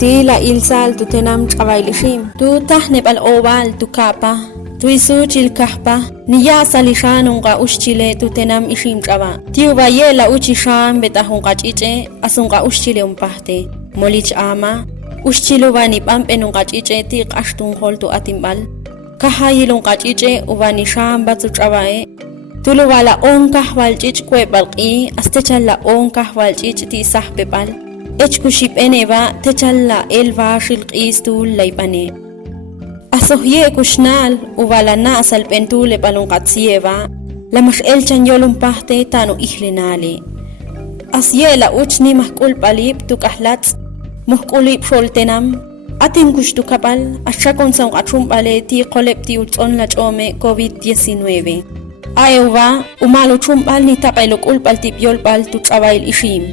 Ti la ilsal tu tenam chabailishim. Tu tahneb al oval tu kapa. Tu isu chilkahpa. Niya salishan unga ushchile tu tenam ishim chaba. Ti ubaye la uchisham betahunga chiche asunga ushchile umpahte. Molich ama. Ushchilu bani pampen unga chiche ti qashtun hol tu atimbal. Kahayil unga chiche ubani sham batu chabae. Tulu wala onkah wal chich kwe balqi astechalla onkah wal chich ti sahbebal. Echkuship eneba techalla elva shilqis tu laipane. Asohye kushnal uwala nasal pentule balunqatsieva lamash elchan yolum pahte tanu ihlenale. Asyela uchni mahkul palip tu kahlatz muhkulip sholtenam atin kushtu kapal ashakon saung achumpale ti qolep ti ulton la chome COVID-19. Ayuwa umalu chumpal ni tapay lukul pal tipiol pal tu chabail ishim.